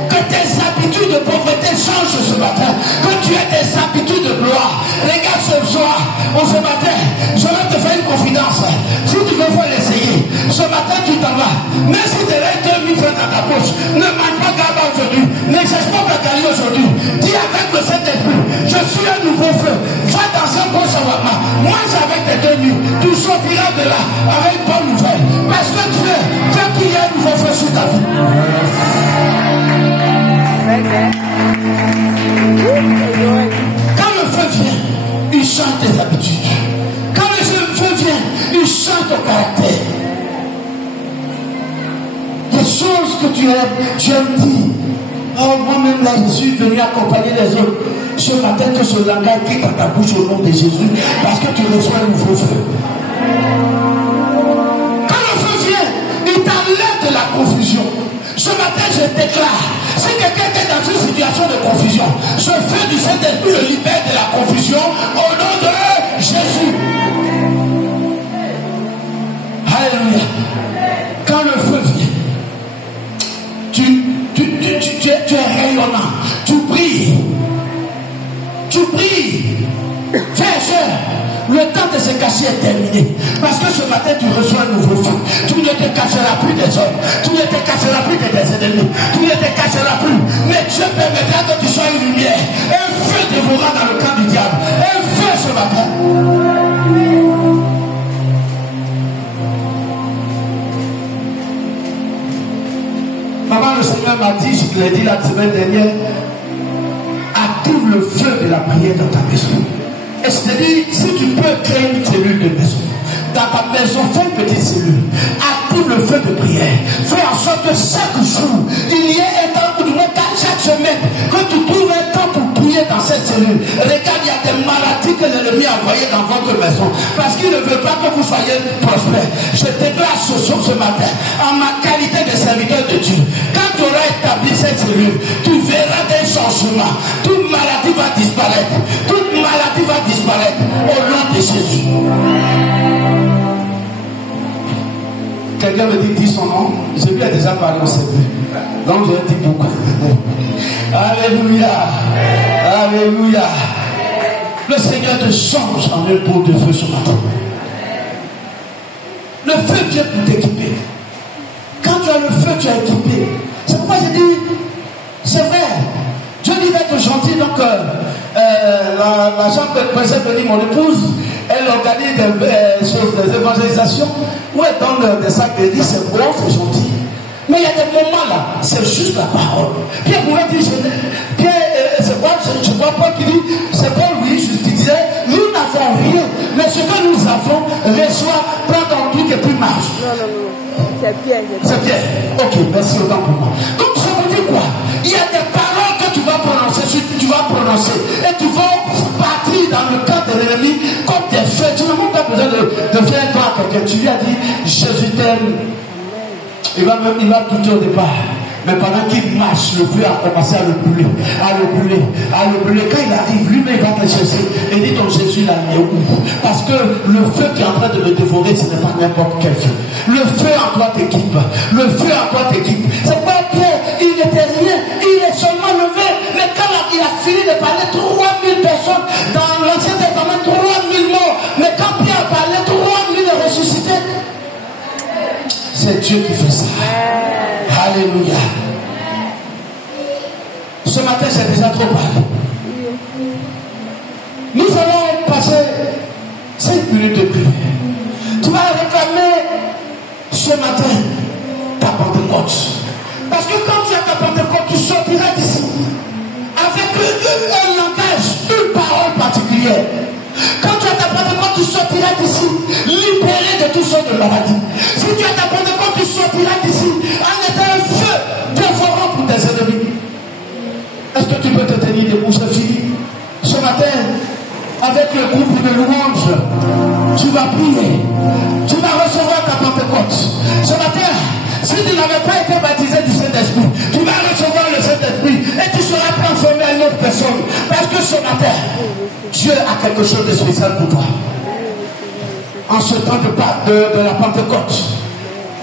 Que tes habitudes de pauvreté changent ce matin. Que tu aies des habitudes de gloire. Regarde ce soir, ou ce matin, je vais te faire une confidence. Si tu veux, faut l'essayer. Ce matin, tu t'en vas. Même si tu as 2000 francs dans ta poche, ne mange pas Gaba aujourd'hui. Ne cherche pas Bakali aujourd'hui. Dis avec le Saint-Esprit, je suis un nouveau feu. Va dans un bon shawarma. Mange avec tes 2000. Tu sortiras de là avec une bonne nouvelle. Parce que Dieu veut qu'il y ait un nouveau feu sur ta vie. Quand le feu vient, il change tes habitudes. Quand le feu vient, il change ton caractère. Des choses que tu aimes dire. Oh, moi-même là, je suis venu accompagner les autres. Ce matin, que ce langage quitte dans ta bouche au nom de Jésus, parce que tu reçois un nouveau feu. Quand le feu vient, il t'enlève de la confusion. Ce matin, je déclare, si quelqu'un est dans une situation de confusion, ce feu du Saint-Esprit le libère de la confusion au nom de Jésus. Alléluia. Quand le feu vient, tu es rayonnant, tu brilles. Tu brilles. Frère, le temps de se cacher est terminé. Parce que ce matin, tu reçois un nouveau feu. Tu ne te cacheras plus des hommes. Tu ne te cacheras plus de tes ennemis. Tu ne te cacheras plus. Mais Dieu permettra que tu sois une lumière. Un feu dévorant dans le camp du diable. Un feu ce matin. Maman, le Seigneur m'a dit, je te l'ai dit la semaine dernière, active le feu de la prière dans ta maison. Et je te dis, si tu peux créer une cellule de maison, dans ta maison, fais une petite cellule. Active le feu de prière. Fais en sorte que chaque jour, il y ait un temps, ou du moins chaque semaine, que tu trouves un temps pour prier dans cette cellule. Regarde, il y a des maladies que l'ennemi a envoyées dans votre maison. Parce qu'il ne veut pas que vous soyez prospères. Je déclare ce matin, en ma qualité de serviteur de Dieu, quand tu auras établi cette cellule, tu verras des changements. Toute maladie va disparaître. Toute maladie va disparaître au nom de Jésus. Quelqu'un me dit son nom. J'ai vu déjà parlé au CV. Donc je dis beaucoup. Alléluia. Alléluia. Le Seigneur te change en un pot de feu ce matin. Le feu vient pour t'équiper. Quand tu as le feu, tu es équipé. C'est pourquoi j'ai dit, c'est vrai, Dieu dit d'être gentil, donc la chambre de président me dit, mon épouse, elle organise des évangélisations où elle donne des sacs de 10, c'est bon, c'est gentil. Mais il y a des moments là, c'est juste la parole. Pierre pouvait dire, c'est quoi, je vois pas qui dit, c'est bon, oui, je disais, nous n'avons rien, mais ce que nous avons, reçoit, prends ton truc et puis marche. Non, c'est Pierre. C'est Pierre. Ok, merci autant pour moi. Donc ça veut dire quoi? Il y a des paroles que tu vas prononcer, et tu vas partir dans le camp de l'ennemi comme des feux. Tu n'as même pas besoin de faire toi à quelqu'un. Tu lui as dit, Jésus t'aime. Il va douter au départ. Mais pendant qu'il marche, le feu a commencé à le brûler. Quand il arrive, lui-même va te chercher. Et dit donc Jésus l'a mis où? Parce que le feu qui est en train de me dévorer, ce n'est pas n'importe quel feu. Le feu en toi t'équipe. Le feu en toi t'équipe. C'est pas Pierre, il n'était rien. Il est seulement levé. Mais quand il a fini de parler, 3000 personnes, dans l'Ancien Testament, 3000 morts. Mais quand Pierre a parlé, 3000 ressuscités. C'est Dieu qui fait ça. Alléluia. Ce matin, j'ai déjà trop parlé. Nous allons passer 5 minutes de prière. Tu vas réclamer ce matin ta Pentecôte. Parce que quand tu as ta Pentecôte, tu sortiras d'ici avec un langage, une parole particulière. Quand tu as ta Pentecôte, tu sortiras d'ici libéré de tout ce de maladie. Si tu as ta Pentecôte, tu sortiras d'ici en étant un feu dévorant pour tes ennemis. Est-ce que tu peux te tenir debout, cette fille? Ce matin, avec le groupe de louanges, tu vas prier. Tu vas recevoir ta Pentecôte. Ce matin, si tu n'avais pas été baptisé du Saint-Esprit, tu vas recevoir le Saint-Esprit et tu seras transformé en une autre personne. Parce que ce matin, Dieu a quelque chose de spécial pour toi. En ce temps de la Pentecôte,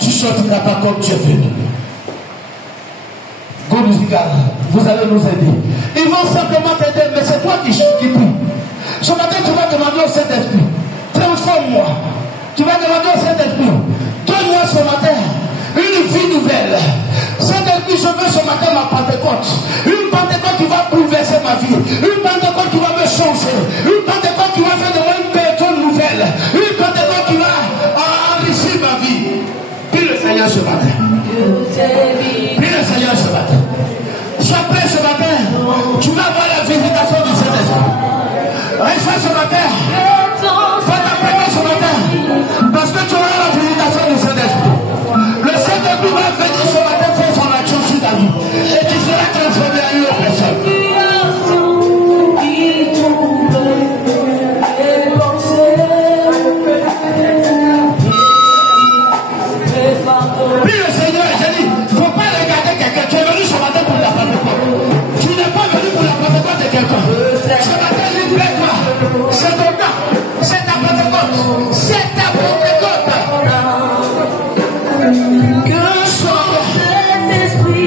tu sortiras pas comme tu es venu. Go musical, vous allez nous aider. Ils vont simplement t'aider, mais c'est toi qui prie. Ce matin, tu vas demander au Saint-Esprit, transforme-moi. Tu vas demander au Saint-Esprit, donne-moi ce matin une vie nouvelle. Saint-Esprit, je veux ce matin ma Pentecôte. Une Pentecôte qui va bouleverser ma vie. Une Pentecôte qui va me changer. Une Pentecôte qui va faire de moi une personne nouvelle. Une Pentecôte qui va enrichir ma vie. Prie le Seigneur ce matin. Prie le Seigneur ce matin. Sois prêt ce matin. Tu vas avoir la visitation du Saint-Esprit. Reste ce matin. Fais ta prière ce matin. Parce que tu auras la visitation du Saint-Esprit. Le Saint-Esprit va venir ce matin faire son action sur ta vie. Et tu seras transformé en une autre personne. Puis le Seigneur, j'ai dit, il ne faut pas regarder quelqu'un. Tu es venu ce matin pour la Pentecôte. Tu n'es pas venu pour la Pentecôte de quelqu'un. Ce matin, libère-toi. C'est ton cas. C'est ta Pentecôte. C'est ta Pentecôte.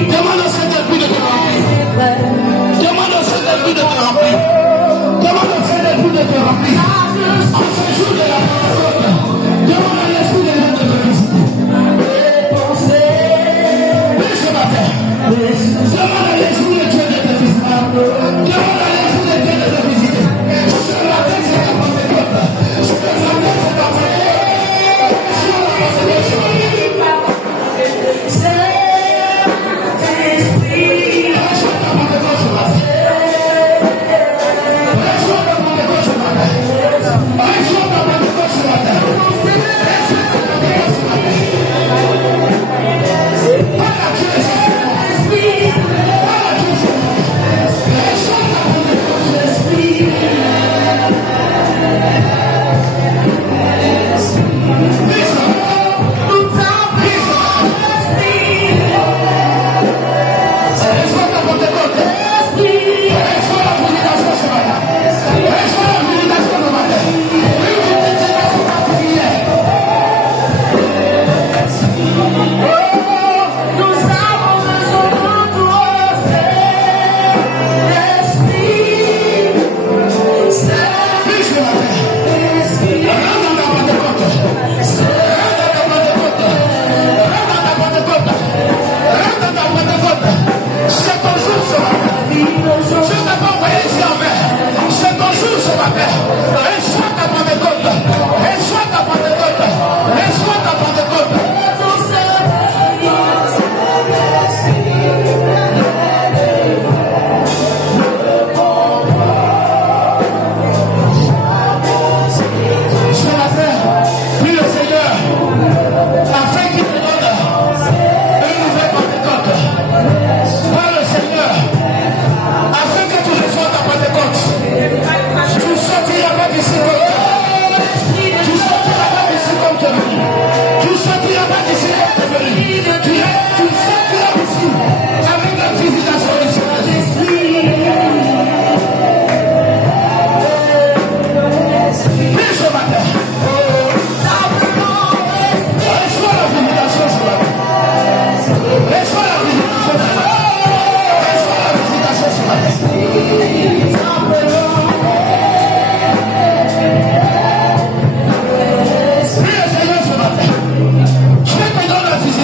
Demande au Saint-Esprit de te remplir. Demande au Saint-Esprit de te remplir. Demande au Saint-Esprit de te remplir. En ce jour de la Pentecôte, demande à l'Esprit de Dieu de te visiter. Oui, ce matin. Demande à l'Esprit de Dieu de te visiter. Demande à l'Esprit de Dieu de te visiter. Ce matin, c'est ta Pentecôte. Ce matin, c'est ta Pentecôte.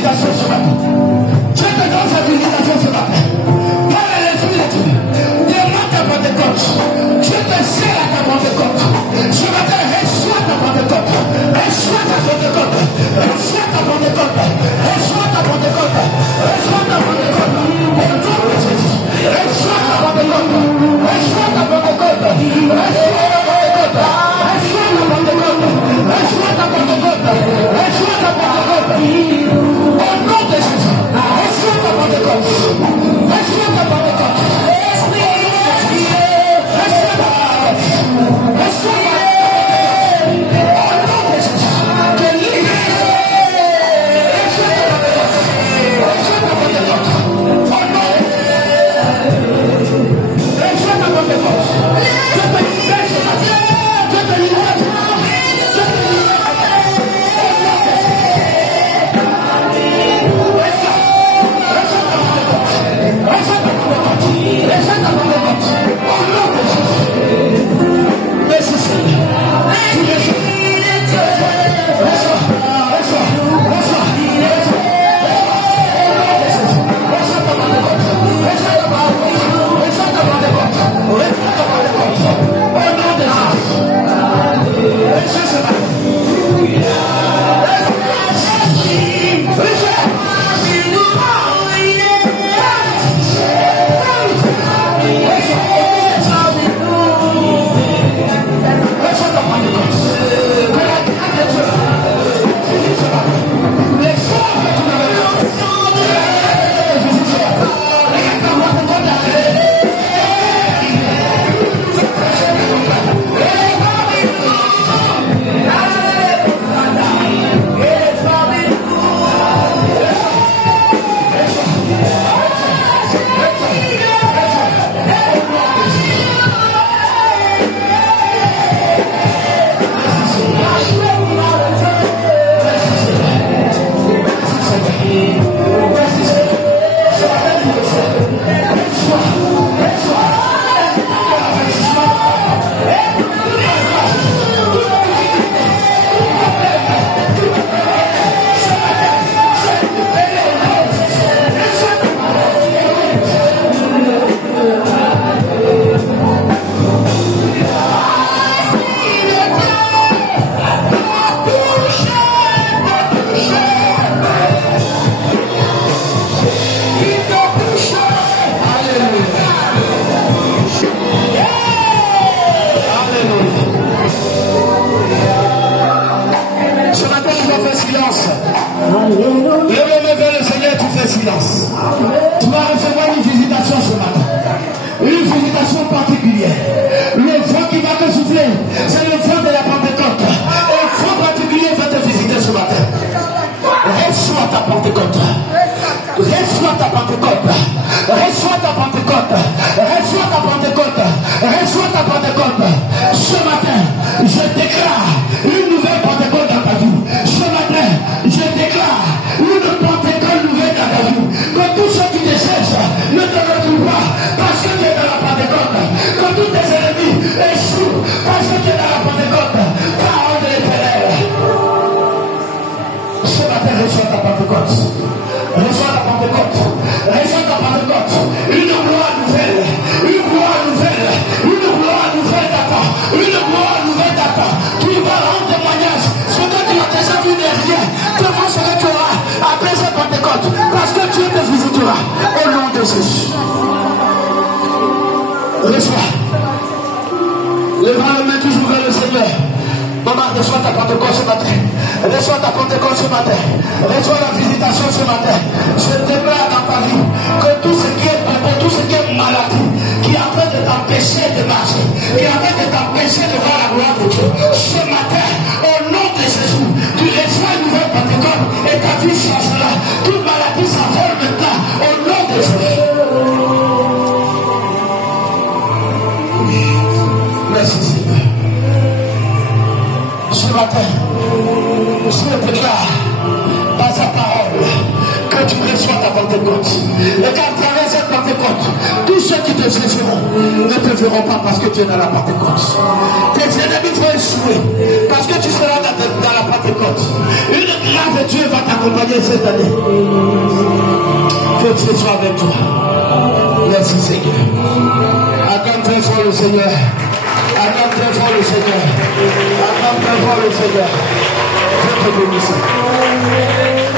visitation ce matin. Dieu te donne sa visitation ce matin. Par l'esprit de Dieu. Demande ta Pentecôte. Dieu te scelle à ta Pentecôte. Ce matin, reçois ta Pentecôte. Reçois ta Pentecôte. Reçois ta Pentecôte. Reçois ta Pentecôte. Reçois ta Pentecôte. Au nom de Jésus. Reçois ta Pentecôte. Reçois ta Pentecôte. Reçois ta Pentecôte. Reçois ta Pentecôte. Reçois ta Pentecôte. Reçois ta Pentecôte. Au nom de Jésus. Reçois ta Pentecôte. Reçois ta Pentecôte. Tes ennemis vont échouer parce que tu seras dans la Pentecôte. Une grâce de Dieu va t'accompagner cette année. Que Dieu soit avec toi. Merci Seigneur. Acclame très fort le Seigneur. Acclame très fort le Seigneur. Acclame très fort le Seigneur. Je te bénis.